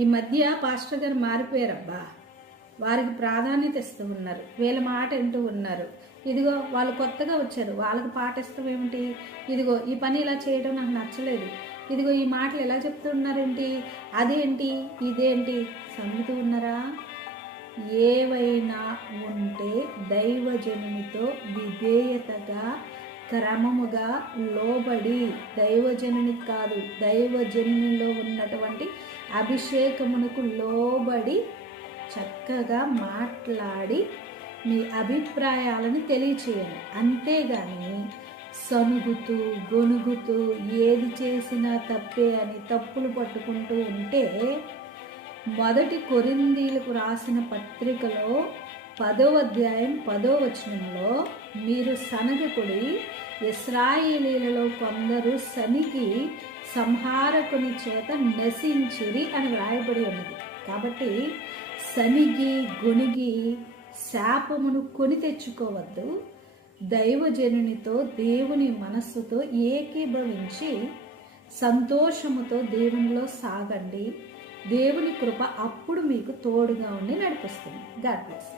ఈ మధ్య పాస్టర్ గారు మారిపోయారబ్బా. వారికి ప్రాధాన్యత ఇస్తూ ఉన్నారు, వీళ్ళ మాట వింటూ ఉన్నారు. ఇదిగో వాళ్ళు కొత్తగా వచ్చారు, వాళ్ళకి పాటిస్తాం ఏమిటి, ఇదిగో ఈ పని ఇలా చేయడం నాకు నచ్చలేదు, ఇదిగో ఈ మాటలు ఎలా చెప్తూ ఉన్నారేంటి, అదేంటి ఇదేంటి సంగుతూ ఉన్నారా? ఏవైనా ఉంటే దైవజనునితో విధేయతగా క్రమముగా లోబడి, దైవజనునికి కాదు, దైవజనునిలో ఉన్నటువంటి అభిషేకమునకు లోబడి చక్కగా మాట్లాడి మీ అభిప్రాయాలను తెలియచేయండి. అంతేగాని సనుగుతూ గొనుగుతూ ఏది చేసినా తప్పే అని తప్పులు పట్టుకుంటూ ఉంటే, మొదటి కొరింథీయులకు రాసిన పత్రికలో 10వ అధ్యాయం 10వ వచనంలో మీరు సనగకుడి, ఇశ్రాయేలీయులలో కొందరు సనిగి సంహారకుని చేత నశించిరి అని వ్రాయబడి ఉన్నది. కాబట్టి సనిగి గొనిగి శాపమును కొని తెచ్చుకోవద్దు. దైవజనునితో దేవుని మనస్సుతో ఏకీభవించి సంతోషముతో దేవునిలో సాగండి. దేవుని కృప అప్పుడు మీకు తోడుగా ఉండి నడిపిస్తుంది. God bless.